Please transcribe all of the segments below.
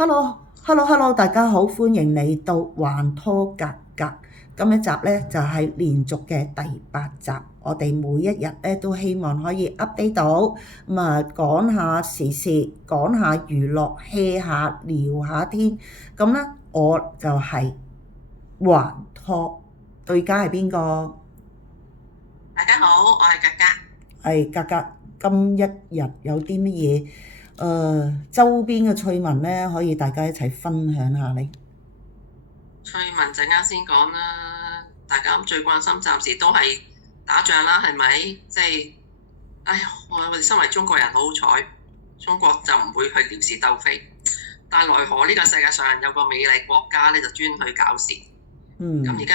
Hello，大家好，歡迎嚟到環拖格格。今一集呢就係連續嘅第8集，我哋每一日呢都希望可以 update 到，講下時事，講下娛樂，hea 下，聊下天。咁呢，我就係環拖，對家係邊個？大家好，我係格格。係格格。今一日有啲乜嘢周邊嘅趣聞呢？可以大家一齊分享下你。趣聞陣間先講啦，大家最關心暫時都係打仗啦，係咪？即係，我哋身為中國人好彩，中國就唔會去撩事鬥非。但係奈何呢個世界上有個美麗國家咧，就專去搞事。咁而家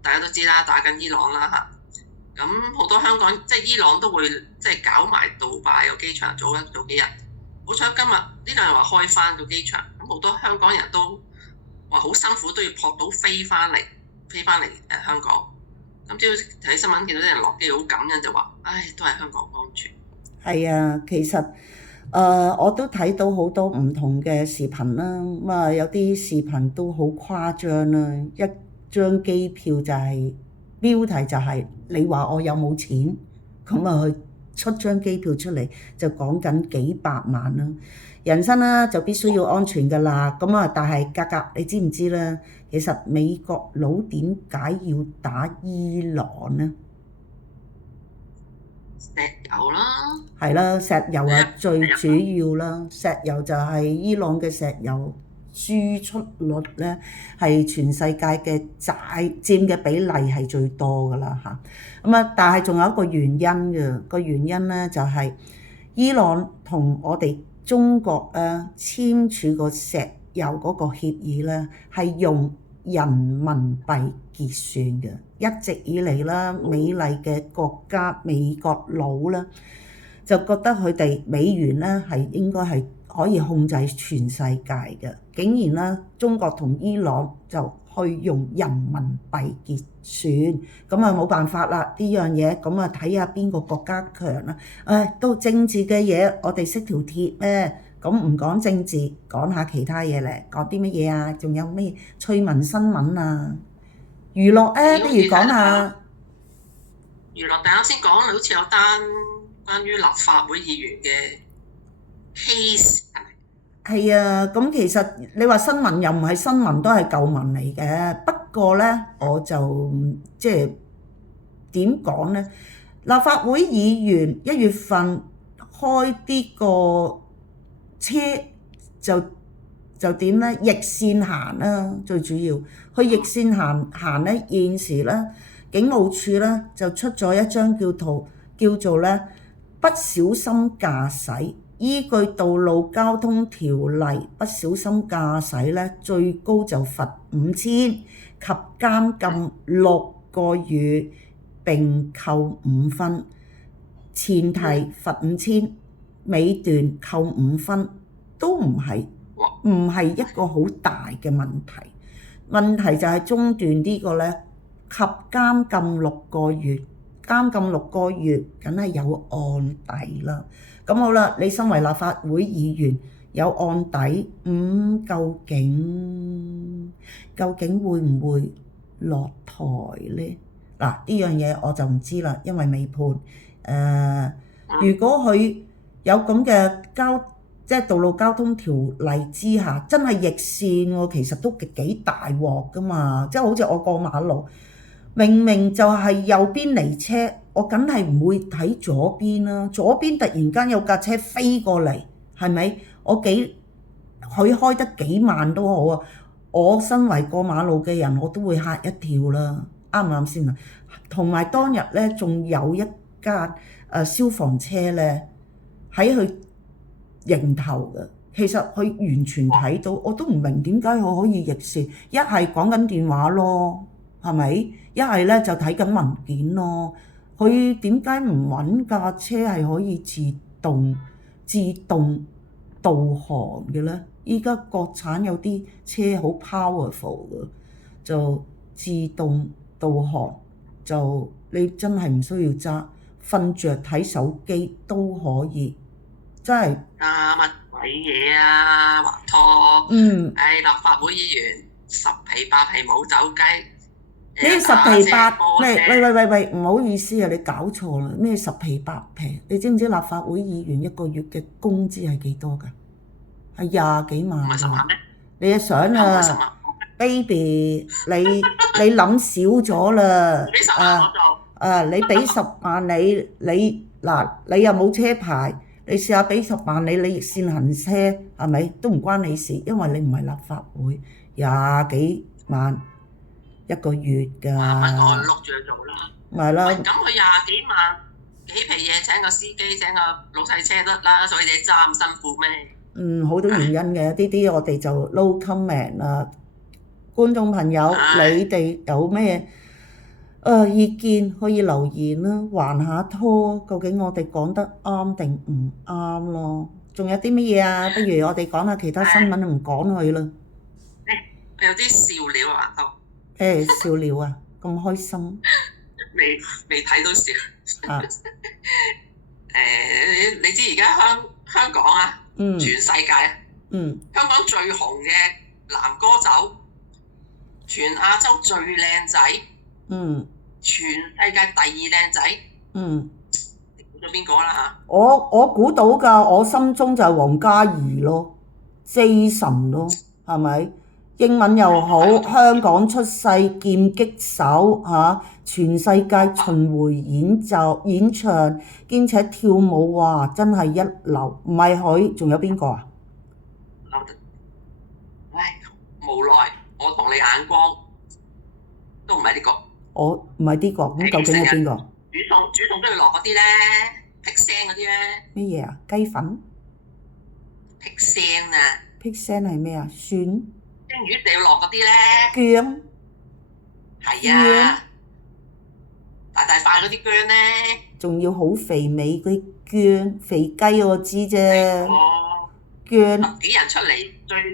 大家都知啦，打緊伊朗啦嚇。咁好多香港即係伊朗都會即係搞埋杜拜個機場，早幾日。好彩今日呢兩日話開翻個機場，咁好多香港人都話好辛苦都要撲到飛翻嚟香港。今朝睇新聞見到啲人落機好感恩，就話：都係香港安全。係啊，其實我都睇到好多唔同嘅視頻啦，有啲視頻都好誇張啦，一張機票就係標題就係你話我有冇錢，咁佢出張機票出嚟就講緊幾百萬啦。人生啦就必須要安全㗎啦，但係格格你知唔知咧？其實美國佬點解要打伊朗呢？石油啦，係啦，石油係最主要啦，石油就係伊朗嘅石油輸出率咧係全世界嘅佔嘅比例係最多㗎啦嚇。但係仲有一個原因嘅，個原因咧就係伊朗同我哋中國簽署個石油嗰個協議咧係用人民幣結算嘅，一直以嚟啦，美麗嘅國家美國佬啦就覺得佢哋美元咧係應該係可以控制全世界嘅，竟然啦中國同伊朗就去用人民幣結算，咁冇辦法啦呢樣嘢，咁睇下邊個國家強啦。都政治嘅嘢，我哋識條鐵咩？咁唔講政治，講下其他嘢嚟，講啲乜嘢啊？仲有咩趣聞新聞啊？娛樂不如講下娛樂。大家先講，好似有單關於立法會議員嘅 case 係咪？係啊，咁其實你話新聞又唔係新聞，都係舊聞嚟嘅。不過呢，我就即係點講呢？立法會議員1月份開啲個車就點呢？逆線行啦，最主要去逆線行呢。現時呢，警務處呢就出咗一張叫做呢不小心駕駛，依據道路交通條例，不小心駕駛呢最高就罰5000及監禁6個月並扣5分。前提罰5000，尾段扣5分，都唔係一個好大嘅問題。問題就係中段呢個呢，及監禁6個月，監禁6個月梗係有案底啦。咁好啦，你身為立法會議員有案底，究竟會唔會落台呢？嗱，呢樣嘢我就唔知啦，因為未判。如果佢有咁嘅即係道路交通條例之下，真係逆線喎，其實都幾大鑊㗎嘛。即係好似我過馬路，明明就係右邊嚟車，我梗係唔會睇左邊啦。左邊突然間有架車飛過嚟，係咪？佢開得幾慢都好啊，我身為過馬路嘅人，我都會嚇一跳啦。啱唔啱先啊？同埋當日咧，仲有一間消防車咧喺佢迎頭嘅，其實佢完全睇到，我都唔明點解佢可以逆線，一係講緊電話咯，係咪？一係咧就睇緊文件咯。佢點解唔揾架車係可以自動導航嘅咧？依家國產有啲車好 powerful 嘅，就自動導航，就你真係唔需要揸，瞓着睇手機都可以，真係乜鬼嘢啊，華佗！嗯，立法會議員十皮八皮冇走雞，咩十打皮八？遮波喂遮，喂喂喂喂，唔好意思啊，你搞錯啦！咩十皮八皮？你知唔知立法會議員一個月嘅工資係幾多㗎？係廿幾唔萬㗎。係十萬咩？你啊想唔係十啊萬， ，baby，你諗少咗啦。俾十萬我做。你俾十萬你又冇車牌，你試下俾十萬你逆線行車係咪？都唔關你事，因為你唔係立法會，廿幾萬一個月㗎。乜我碌住去做啦。咪啦喂，，咁佢廿幾萬幾皮嘢請個司機請個老細車得啦，所以你揸咁辛苦咩？好多原因嘅，呢啲我哋就 no comment 啦。觀眾朋友，唉你哋有咩意見可以留言啦，還下拖，究竟我哋講得啱定唔啱咯？仲有啲乜嘢啊？不如我哋講下其他新聞，唔講佢啦。有啲笑料啊，都笑料啊，咁開心未睇到笑。啊！你知而家香港啊，嗯全世界啊，嗯香港最紅嘅男歌手，全亞洲最靚仔，嗯全世界第二靚仔，嗯，你估到邊個啦嚇？我估到㗎，我心中就係黃嘉怡咯，Jason 咯，係咪？英文又好，香港出世劍擊手嚇，全世界巡迴演唱，兼且跳舞哇，真係一流。唔係佢，仲有邊個啊？唉，無奈我同你眼光都唔係呢個。我唔係呢個，咁究竟係邊個？煮餸都要落嗰啲咧，辟聲嗰啲咧，咩嘢啊？雞粉？辟聲啊！辟聲係咩啊？蒜蒸魚就要落嗰啲咧，薑係啊，大塊嗰啲薑咧，仲要好肥美嗰啲薑，肥雞我知啫，薑。十幾人出嚟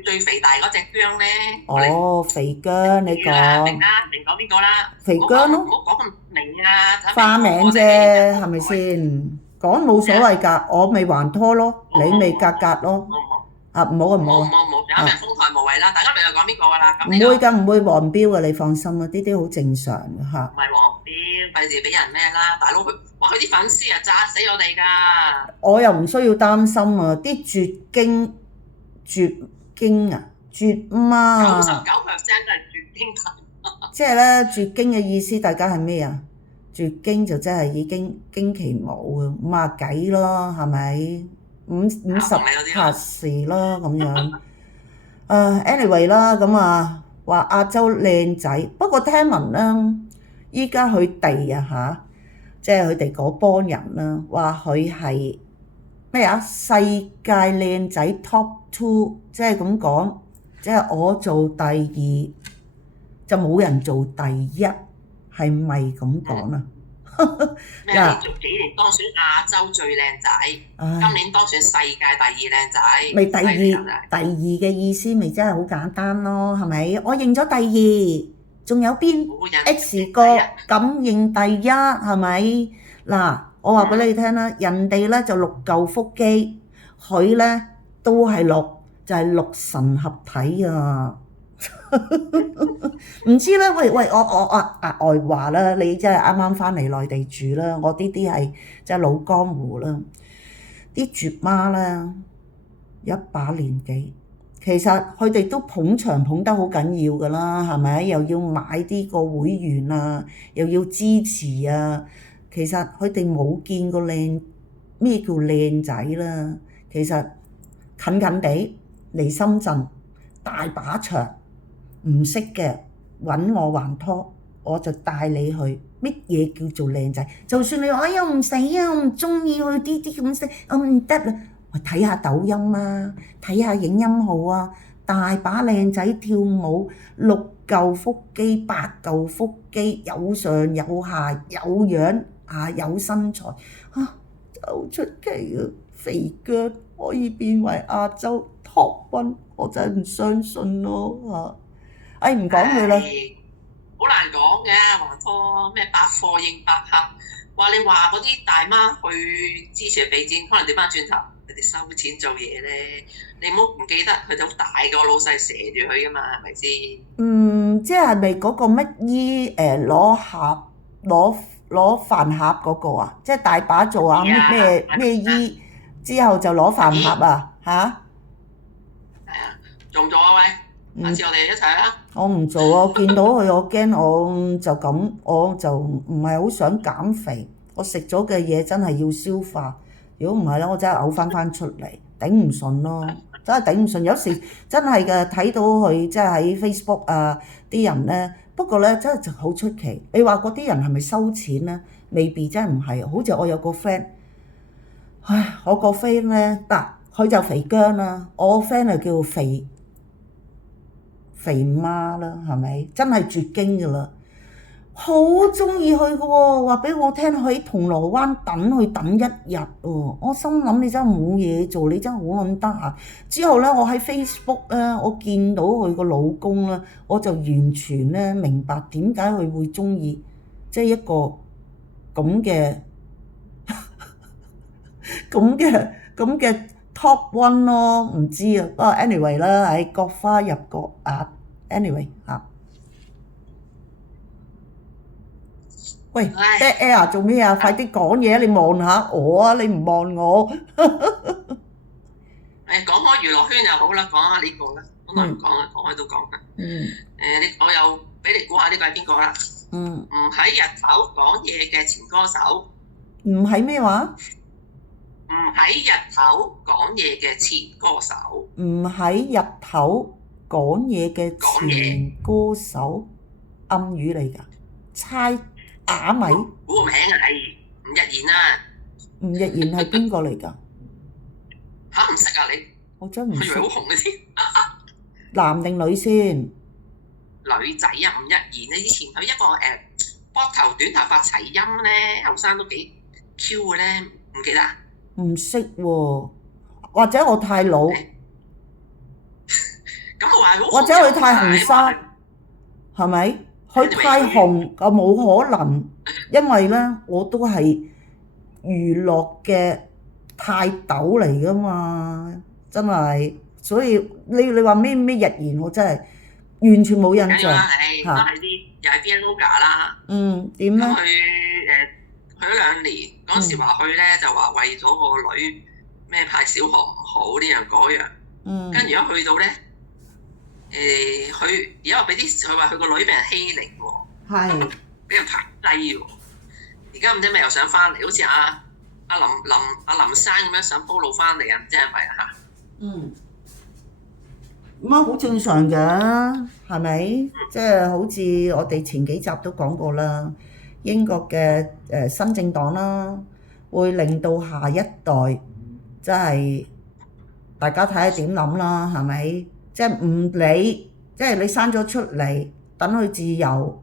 最肥大嗰隻薑咧，哦，肥薑你明啦，講明講邊個啦？肥薑咯，唔好講咁明啊，花名啫，係咪先？講冇所謂㗎，我咪還拖咯，你咪格格咯。啊，唔好啊，唔好啊，冇，有咩風台無謂啦，大家明就講邊個㗎啦。咁唔會㗎，唔會黃標㗎，你放心啦，呢啲好正常嘅嚇。唔係黃標，費事俾人咩啦，大佬佢啲粉絲啊炸死我哋㗎。我又唔需要擔心啊，啲絕經啊，絕媽。99%都係絕經群。即係咧，絕經嘅意思，大家係咩啊？絕經就真係已經經期冇啊，50幾咯，係咪？50拍時啦咁樣。anyway 啦，咁啊話亞洲靚仔，不過聽聞咧，依家佢哋啊嚇，即係佢哋嗰幫人啦，話佢係咩啊？世界靚仔 top 2，即係咁講，即係我做第二就冇人做第一，係咪咁講啊？咩？連續幾年當選亞洲最靚仔，今年當選世界第二靚仔。咪第二嘅意思咪真係好簡單咯，係咪？我認咗第二，仲有邊 X 個敢認第一係咪？嗱，我話俾你聽啦，人哋咧就6嚿腹肌，佢咧都係6，就係6神合體啊！唔知咧，喂，我額外話啦，你真係啱啱翻嚟內地住啦，我呢啲係即係老江湖啦，啲絕媽啦，一把年紀，其實佢哋都捧場捧得好緊要噶啦，係咪？又要買啲個會員啊，又要支持啊，其實佢哋冇見過咩叫靚仔啦，其實近近地嚟深圳大把場。唔識嘅揾我還拖，我就帶你去。乜嘢叫做靚仔？就算你話哎呀唔死啊，我唔中意去啲咁識，我唔得啦。我睇下抖音啊，睇下影音號啊，大把靚仔跳舞，6嚿腹肌、8嚿腹肌，有上有下，有樣啊，有身材啊，好出奇啊！肥腳可以變為亞洲 top 1，我真係唔相信咯嚇。唔講佢啦，好難講嘅，還拖咩百貨應百客，話你話嗰啲大媽去支持備戰，可能掉翻轉頭，佢哋收錢做嘢咧，你唔好唔記得佢哋好大個老細蛇住佢噶嘛，係咪先？即係咪嗰個乜衣攞盒攞飯盒嗰個啊？即係大把做啊咩衣之後就攞飯盒啊嚇？係啊，做唔做啊？喂，下次我哋一齊啦。我唔做啊！我見到佢，我驚我就咁，我就唔係好想減肥。我食咗嘅嘢真係要消化，如果唔係咧，我真係嘔翻出嚟，頂唔順咯，真係頂唔順。有時真係嘅睇到佢即係喺 Facebook 啊啲人咧，不過咧真係就好出奇。你話嗰啲人係咪收錢咧？未必，真係唔係。好似我有個 friend，唉，我個 friend 咧嗱，佢就肥姜啦，我個 friend 係叫肥媽啦，係咪？真係絕經㗎啦，好中意去嘅喎，話俾我聽喺銅鑼灣等一日喎。我心諗你真係冇嘢做，你真係好撚得閒。之後咧，我喺 Facebook 咧，我見到佢個老公咧，我就完全咧明白點解佢會中意，即係一個咁嘅咁嘅 top one 咯，唔知啊。不過 anyway 啦，喺各花入各眼。anyway 嚇，喂 dead air 做咩啊？快啲講嘢，你望下我啊！你唔望我。誒，講開娛樂圈又好啦，講下呢個啦，好耐唔講啦，講開都講㗎。我又俾你估下呢個係邊個啦？唔喺日頭講嘢嘅前歌手。唔係咩話？唔喺日頭講嘢嘅前歌手。唔喺日頭講嘢嘅前歌手，暗語嚟㗎，猜打咪？估個名係吳日賢啊。吳日賢係邊個嚟㗎？嚇唔識啊你？我真唔識。佢以為好紅嘅添。男定女先？女仔啊，吳日賢咧，以前佢一個膊頭短頭髮齊音咧，後生都幾 Q 嘅咧，唔記得啊？唔識喎，或者我太老。咁我話好紅。或者佢太紅衫，係咪？佢太紅就冇可能，因為咧我都係娛樂嘅泰斗嚟㗎嘛，真係。所以你話咩日賢，我真係完全冇印象。都係啲又係 Bianca 啦。點咧？咁佢去咗2年，嗰陣時話去咧就話為咗個女咩派小學唔好呢樣嗰樣。跟住而家去到咧，佢而家話俾啲佢話佢個女俾人欺凌喎。係。俾人排低喎。而家唔知咩又想翻嚟，好似阿林生咁樣想鋪路翻嚟啊？唔知係咪啊嚇？咁啊，好正常嘅，係咪？即係好似我哋前幾集都講過啦，英國嘅新政黨啦，會令到下一代即係大家睇下點諗啦，係咪？即係唔理，即係你生咗出嚟，等佢自由，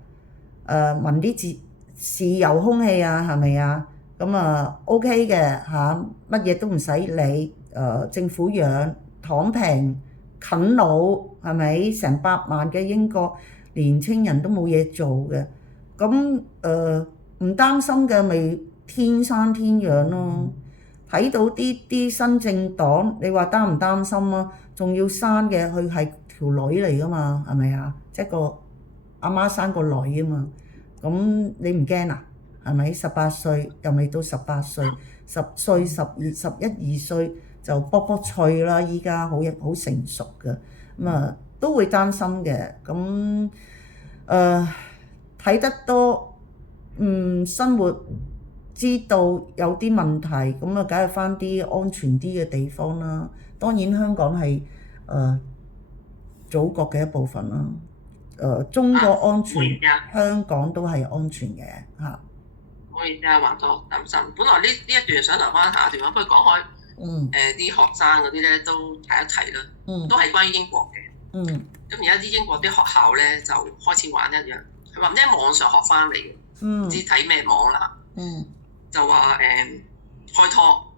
聞啲自由空氣啊，係咪啊？咁啊 OK 嘅嚇，乜嘢都唔使理，政府養，躺平。啃老係咪？成百萬嘅英國年青人都冇嘢做嘅，咁唔擔心嘅咪天生天養咯。睇到啲新政黨，你話擔唔擔心啊？仲要生嘅佢係條女嚟噶嘛，係咪啊？即係個阿媽生個女啊嘛，咁你唔驚啊？係咪？18歲又未到18歲，10歲、11、12歲。就卜卜脆啦，依家好成熟嘅，咁啊都會擔心嘅。咁睇得多，生活知道有啲問題，咁啊梗係返啲安全啲嘅地方啦。當然香港係祖國嘅一部分啦。中國安全，香港都係安全嘅嚇。唔好意思啊，華多擔心。本來呢一段想留翻下一段，不過講開。啲學生嗰啲咧都提一提啦，都係關於英國嘅。咁而家啲英國啲學校咧就開始玩一樣，佢話唔知喺網上學翻嚟嘅，唔知睇咩網啦。就話開拖，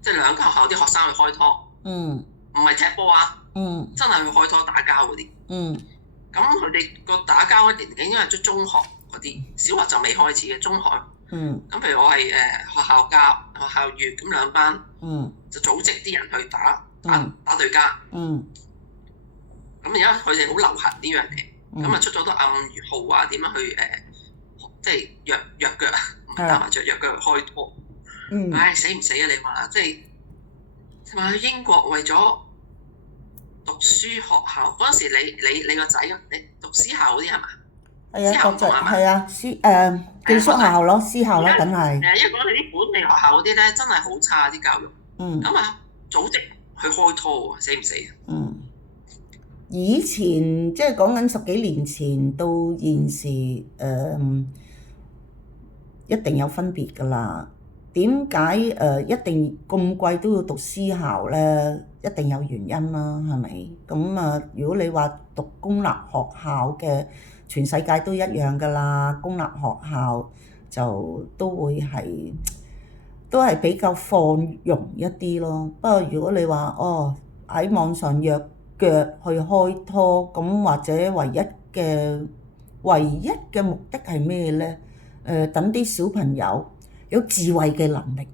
即係2間學校啲學生去開拖，唔係踢波啊，真係去開拖打交嗰啲。咁佢哋個打交嘅年紀應該係中學嗰啲，小學就未開始嘅，中學咁譬如我係學校教、學校乙咁兩班，就組織啲人去打對家。咁而家佢哋好流行呢樣嘢，咁啊出咗好多暗號啊，點樣去即係約腳啊，唔係打麻雀，約腳去開拖。唉，死唔死啊！你話即係話去英國為咗讀書學校嗰陣時，你個仔你讀私校嗰啲係嘛？係啊，國際係啊，寄宿學校咯，私校咯，梗係。因為講你啲本地學校嗰啲咧，真係好差啲教育。咁啊，組織去開拖喎，死唔死啊？以前即係講緊10幾年前到現時，一定有分別㗎啦。點解一定咁貴都要讀私校咧？一定有原因啦，係咪？咁啊，如果你話讀公立學校嘅，全世界都一樣㗎啦。公立學校就都係比較放容一啲咯。不過如果你話喺網上約腳去開拖，咁或者唯一嘅目的係咩咧？等啲小朋友有智慧嘅能力，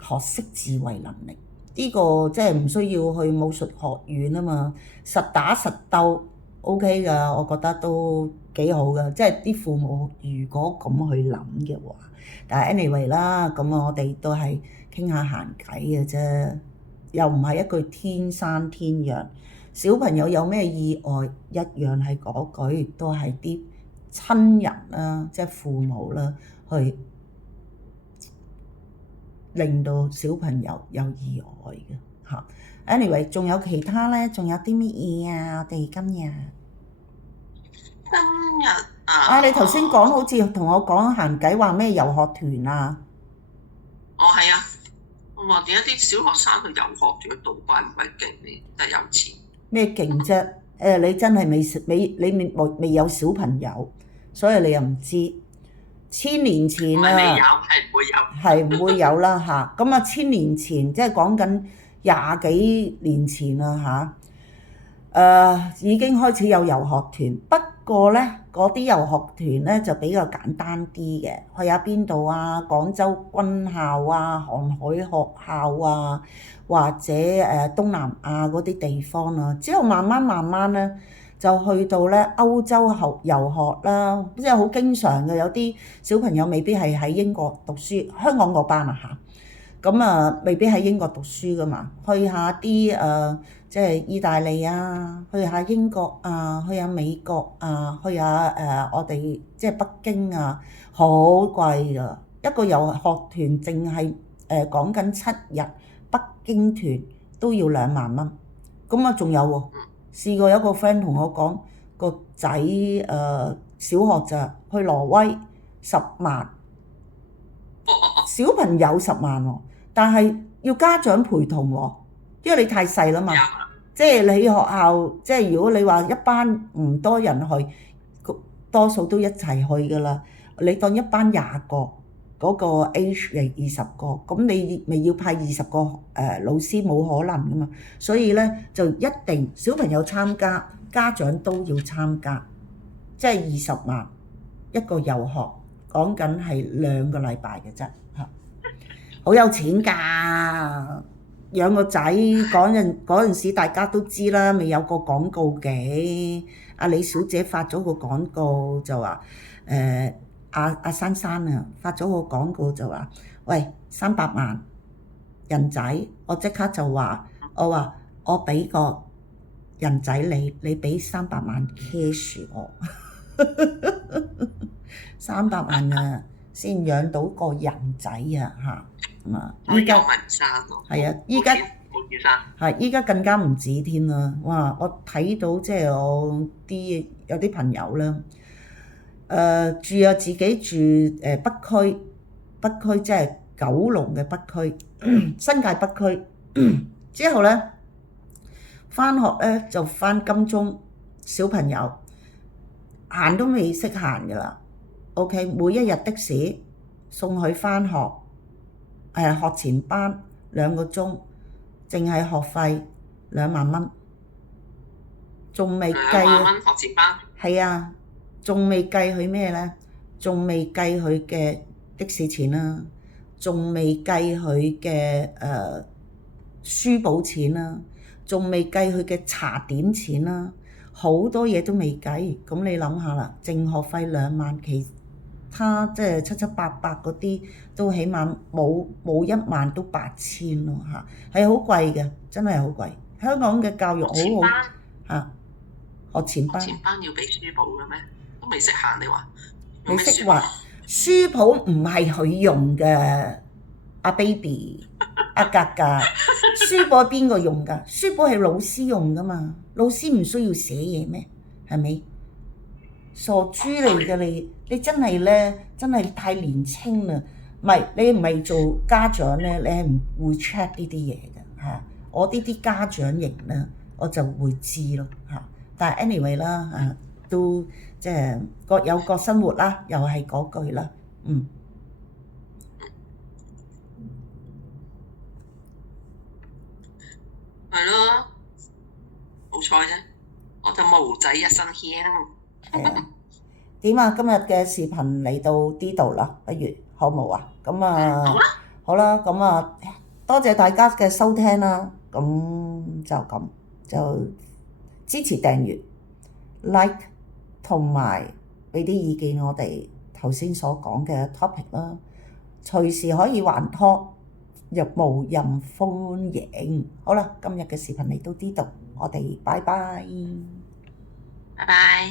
學識智慧能力，呢個即係唔需要去武術學院啊嘛，實打實鬥 OK 㗎，我覺得都幾好㗎。即係啲父母如果咁去諗嘅話，但係 anyway 啦，咁我哋都係傾下閒偈嘅啫，又唔係一句天生天養。小朋友有咩意外，一樣係嗰句，都係啲親人啦，即係父母啦，去令到小朋友有意外嘅嚇。Anyway， 仲有其他咧？仲有啲乜嘢啊？我哋今日你頭先講好似同我講閒偈，話咩遊學團啊？係啊，我話點解啲小學生去遊學仲要杜拜唔係勁，你真係有錢。咩勁啫？你真係未有小朋友，所以你又唔知。千年前啊，未有係唔會有，係唔會有啦嚇。咁啊，千年前即係講緊20幾年前啦嚇。已經開始有遊學團，不過咧嗰啲遊學團咧就比較簡單啲嘅，去下邊度啊？廣州軍校啊、航海學校啊，或者東南亞嗰啲地方啊。之後慢慢咧就去到咧歐洲遊學啦，即係好經常嘅。有啲小朋友未必係喺英國讀書，香港嗰班啊嚇，咁啊未必喺英國讀書噶嘛，去下啲即係意大利啊，去下英國啊，去下美國啊，去下我哋即係北京啊，好貴噶。一個遊學團淨係講緊7日，北京團都要2萬蚊。咁啊仲有喎，試過有個 friend 同我講，個仔小學就去挪威10萬，小朋友10萬喎，但係要家長陪同喎，因為你太細啦嘛。即係你學校，即係如果你話一班唔多人去，多數都一齊去㗎啦。你當一班20個，嗰個 age 係20個，咁你咪要派20個老師，冇可能㗎嘛。所以咧就一定小朋友參加，家長都要參加，即係20萬一個遊學，講緊係2個禮拜嘅啫嚇，好有錢㗎。養個仔嗰陣時，大家都知啦，未有個廣告嘅。阿李小姐發咗個廣告就話，阿珊珊啊發咗個廣告就話，喂300萬人仔，我即刻就話，我俾個人仔你俾300萬 cash 我，300萬啊，先養到個人仔啊嚇。依家係啊，依家更加唔止添啦！哇，我睇到即係我有啲朋友咧，自己住北區即係九龍嘅北區，新界北區之後咧，返學咧就返金鐘，小朋友行都未識行㗎啦。OK， 每一日的士送佢返學。學前班2個鐘，淨係學費2萬蚊，仲未計。2萬蚊學前班。係啊，仲未計佢咩咧？仲未計佢嘅的士錢啦，仲未計佢嘅書簿錢啦，仲未計佢嘅茶點錢啦，好多嘢都未計。咁你諗下啦，淨學費2萬，其他即係七七八八嗰啲都起碼冇1萬都8000咯嚇，係好貴嘅，真係好貴。香港嘅教育好好嚇，學前班要俾書簿嘅咩？都未識行，你話？你識話書簿唔係佢用嘅，阿 baby 阿格格，書簿係邊個用㗎？書簿係老師用㗎嘛，老師唔需要寫嘢咩？係咪？傻豬嚟㗎你！你真係咧，真係太年青啦。唔係你唔係做家長咧，你係唔會 check 呢啲嘢嘅嚇。我呢啲家長型咧，我就會知咯嚇。但係 anyway 啦嚇，都即係各有各生活啦，又係嗰句啦，係咯，好彩啫，我就毛仔一身輕。係啊。點啊？今日嘅視頻嚟到呢度啦，不如好冇啊？咁啊，好啦，咁啊，多謝大家嘅收聽啦。咁就咁就支持訂閱、like 同埋俾啲意見我哋頭先所講嘅 topic 啦。隨時可以還拖，入無任歡迎。好啦，今日嘅視頻嚟到呢度，我哋拜拜。拜拜。